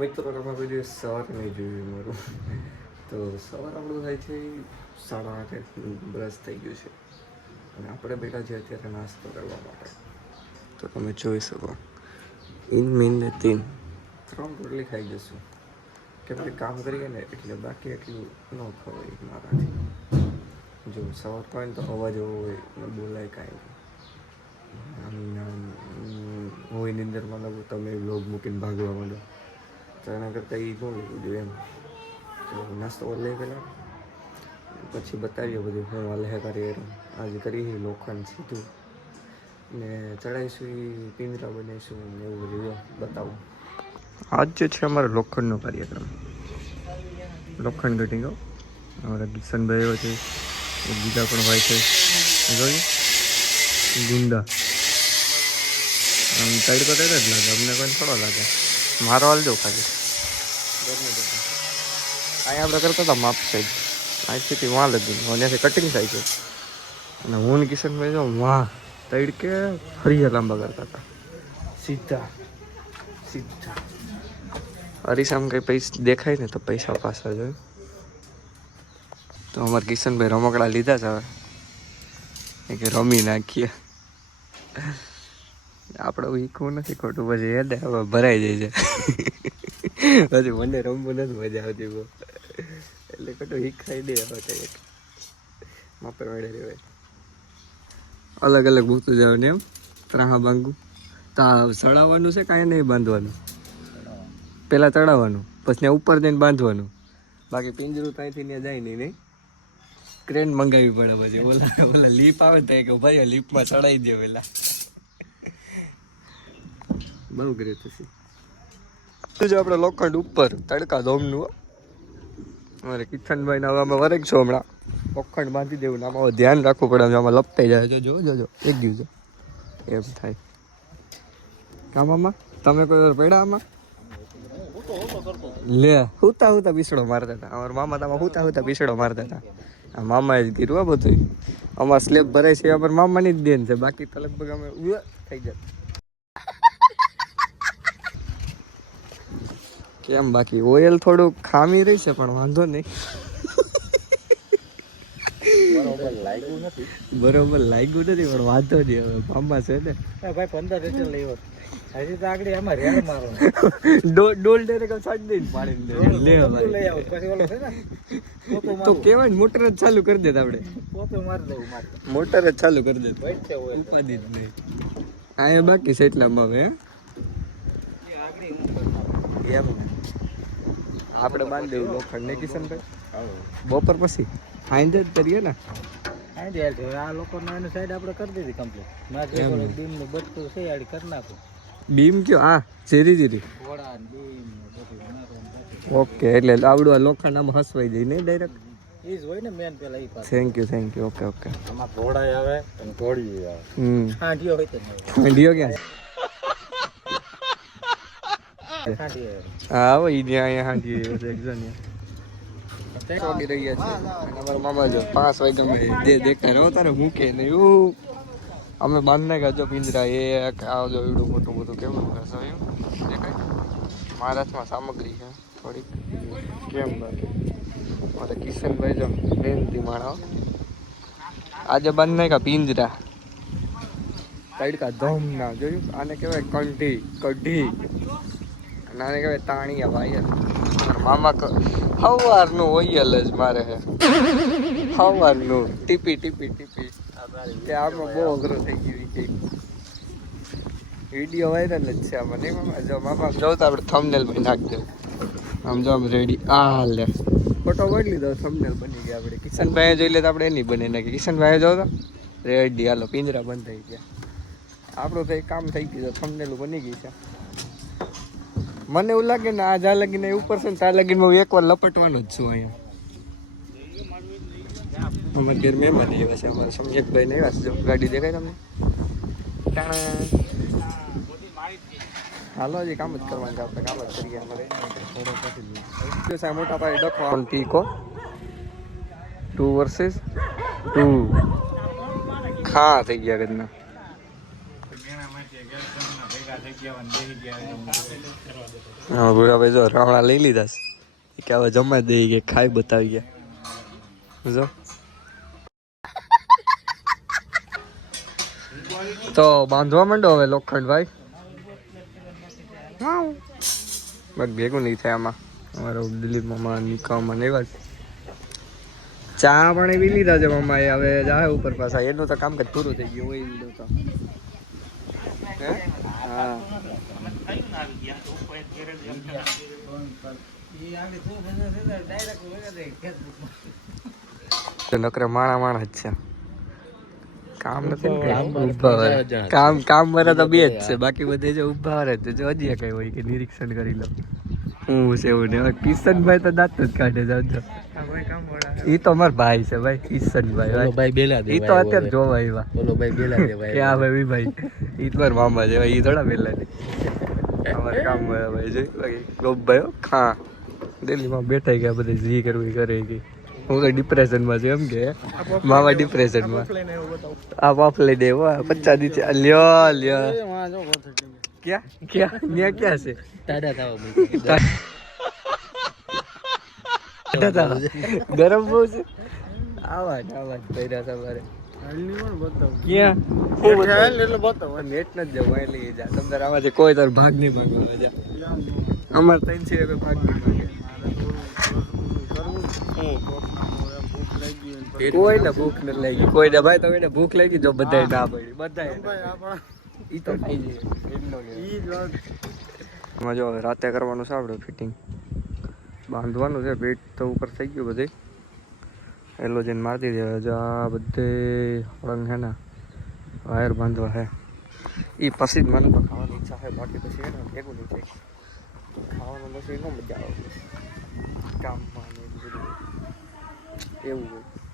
મિત્રો તમે કોઈ દિવસ સવાર નહીં જોયું મારું. તો સવાર આપણું થાય છે 8:30 બ્રશ થઈ ગયું છે અને આપણે બેઠા છીએ અત્યારે નાસ્તો કરવા માટે. તો તમે જોઈ શકો ઇન મીનને 3 રોટલી ખાઈ જશું કેમ કે કામ કરીએ ને એટલે બાકી એટલું ન ખવાય મારાથી. જો સવાર હોય ને તો અવાજ એવો હોય ને બોલાય કાંઈ હોય નિંદરમાં લાગુ તમે વ્લોગ મૂકીને ભાગવા માંડો તો એના કરતાં એ ન લેવું જોઈએ એમ. તો નાસ્તો લઈ પહેલાં પછી બતાવીએ બધું હું હાલે કરીએ. આજે કરીએ લોખંડ સીધું ને ચડાવીશું એ પિંજરા બનાવીશું ને એવું બધું બતાવું. આજ જે છે અમારો લોખંડનો કાર્યક્રમ, લોખંડ કટિંગો. અમારા કિશનભાઈઓ છે, બીજા પણ ભાઈ છે, જોયું ગુંડા. આમ તડકો જ લાગે, અમને કોઈ થોડો લાગે. મારો હાલ દો ખાલી અહીંયા આપણે કરતા હતા માપ સાઈડ, અહીંથી વાં લગી ત્યાંથી કટિંગ થાય છે. અને હું ને કિશનભાઈ જો વાં તડકે ફરીયા લાંબા કરતા હતા સીધા સીધા. અરીસામ કંઈ પૈસા દેખાય ને તો પૈસા પાછા જોયું. તો અમારે કિશનભાઈ રમકડા લીધા છે, હવે કે રમી નાખીએ. આપણે વીખવું નથી ખોટું, પછી યાદ હવે ભરાઈ જાય છે. પછી મને રમવું નથી મજા આવતી બહુ, એટલે ખોટું વીખાઈ દે. હવે કંઈક માપે મળે રહેવાય. અલગ અલગ મૂકતું જવાનું એમ ત્રાહા બાંગું. તા ચડાવવાનું છે કાંઈ નહીં બાંધવાનું, પહેલાં ચડાવવાનું પછી ત્યાં ઉપર જઈને બાંધવાનું. બાકી પિંજરું ત્યાંથી ત્યાં જાય નહીં. ક્રેન મંગાવવી પડે પછી. ઓલા લીપ આવે ને કે ભાઈ લીપમાં ચડાવી દે પેલા. બહુ ગ્રેટ હશે. જો આપણે લોખંડ ઉપર તડકા ધોમનું અમારે કિશનભાઈ ના અમે વરેક છો હમણાં લોખંડ બાંધી દેવું ને આમાં ધ્યાન રાખવું પડે. આમાં લપટાઈ જાય છે. જો એક દિવસ એમ થાય. કામમાં તમે કોઈ વાર પડ્યા આમાં? લે હુતા હુતા પીસડો મારતા હતા અમારા મામા. તમે હુતા પીસડો મારતા હતા. આ મામાએ જ કીધું આ બધું. અમારે સ્લેબ ભરાય છે અમારા મામાની જ દેન છે, બાકી તો લગભગ અમે થઈ જાય. કેમ બાકી ઓઇલ થોડું ખામી રહી છે પણ વાંધો નહીં. બરોબર લાગ્યું નથી પણ વાંધો નહીં. હવે મામા છે ને ભાઈ 15 લીટર લેવો હજી તો આગળ એમાં રેડ મારો ડોલ ડેરે કમ સાડી દઈને પાડી લે લઈ આવો પછી ઓલો છે ને તો કેવાય મોટર જ ચાલુ કરી દેતા આપણે. પોતો મારી દઉં મારે મોટર જ ચાલુ કરી દેતા ભાઈ છે ઓઇલ ઉપાધિ જ નહીં. આ બાકી છે એટલામાં હવે એમ આપણે બાંધી દેવું લોખંડ ને કિશનભાઈ બપોર પછી સાંજે જ કરીએ ને. આ લોકો એની સાઈડ આપણે કરી દીધી કમ્પ્લીટ. બીમ નું બટકું છે આડી કરી નાખું. બીમ કયો? હા જીરી ઘોડા બીમ ઓકે. એટલે આવડું આ લોખંડ આમાં હસવાઈ જાય નહીં ડાયરેક્ટ. એ જ હોય ને મેન પેલા એ પાસે. Thank you. ઓકે. આમાં ઘોડા આવે અને ઘોડી આવે. હાંડીઓ હોય તો હાંડીઓ ક્યાં? હાંડી હા આવો અહીંયા હાંડી ચોકી રહ્યા છે. અમારા મામા જો 5 વાગ્યા જે દેખાય રહો તારે મૂકે ને એવું અમે બાંધ નાખ્યા. જો પિંજરા એક આવજો એવડું મોટું કેવું રસોયું દેખાય. મારા હાથમાં સામગ્રી છે થોડીક. કેમ બાકી મારે કિશનભાઈ જો મહેનતી માણો આજે બાંધ નાખ્યા પિંજરા. તડકા ધોમ ના જોયું. આને કહેવાય કઢી અને આને કહેવાય તાણિયા વાયર. મામા સવારનું ઓયલ જ મારે છે, સવારનું ટીપી કે આમાં બહુ અઘરો થઈ ગયું છે. વિડીયો વાયરલ જ છે આમાં નહીં મામા? જો મામા જો તો આપણે થંબનેલ પર નાખી દઉં. આમ જો આમ રેડી. આ લે ફોટો પાડી લીધો, થંબનેલ બની ગયા આપણે. કિશનભાઈ જોઈ લે તો આપણે એની બની નાખી. કિશનભાઈ જો તો રેડી. હાલો પિંજરા બંધ થઈ ગયા. આપણું તો એક કામ થઈ ગયું, થંબનેલ બની ગઈ છે. મને એવું લાગે ને આ જા લગીને ઉપર છે ને ત્યાં લગીને હું એકવાર લપટવાનો જ છું અહીંયા. અમારે ઘેર મહેમાન આવ્યા છે. અમારા સમયકભાઈ ને આવ્યા છે. ગાડી દેખાય તમને? હાલો હજી કામ જ કરવાનું છે આપણે. કામ જ કરીએ અમારે મોટા પાયે ડખો ટીકો 2 versus 2 ખા થઈ ગયા ઘરના. હા ભૂરાભાઈ જો રાવણા લઈ લીધા છે કે હવે જમા દઈ કે ખાઈ બતાવી ગયા જો તો બાંધવા માંડો હવે લોખંડભાઈ બસ ભેગું નહીં થાય આમાં અમારો દિલીપ મામા નિકામાં ને એવા ચા પાણી પી લીધા છે મામા એ હવે જાય ઉપર પાછા એનું તો કામકાજ પૂરું થઈ ગયું હોય લીધું તો હા નકરે માણા જ છે કામ નથી ને કામ વાળા તો બે જ છે બાકી બધે જો ઉભા રહે તો જો હજી કઈ હોય કે નિરીક્ષણ કરી લો હું છે એવું ને કિશનભાઈ તો દાંત જ કાઢે જાજો ઈ તો અમાર ભાઈ છે ભાઈ કિશનભાઈ ભાઈ બેલા દે ઈ તો અત્યારે જોવા આવ્યા બોલો ભાઈ બેલા દે ભાઈ કે આ ભાઈ ઈ તો મારા મામા છે ઈ થોડા બેલા દે અમારે કામ વાળા ભાઈ છે બાકી ગોપભાઈ ખા દિલ્હીમાં બેઠા ગયા બધે જી કરવું કરે કે હું તો ડિપ્રેશનમાં છું એમ કે મામા ડિપ્રેશનમાં આ બાપ લઈ દે 50 દી લ્યો ક્યાં ક્યાં છે ટાડા થાવ ગરમ બહુ છે આવા પહેર્યા તમારે ક્યાં નેટ નથી જવું એટલે જા તમને આમાંથી કોઈ તાર ભાગ નહીં માંગવા જા અમારે ત્રણ છે ભાગ નહીં માંગે કોઈને ભૂખ નથી લાગી કોઈને ભાઈ તો એને ભૂખ લાગી જો બધાય ના પડી બધાય ઈ તો ખાઈ જાય એમાં જો હવે રાતે કરવાનું છે આપણે ફિટિંગ બાંધવાનું છે પેટ તો ઉપર થઈ ગયું બધે એલોજન મારી દીધી જો આ બધે હળંગ છે ને વાયર બાંધવા છે એ પછી જ મને તો ખાવાની ઈચ્છા છે બાકી પછી એને ભેગું નહીં થાય ખાવાનું પછી ન મજા આવે કામમાં ને એવું હોય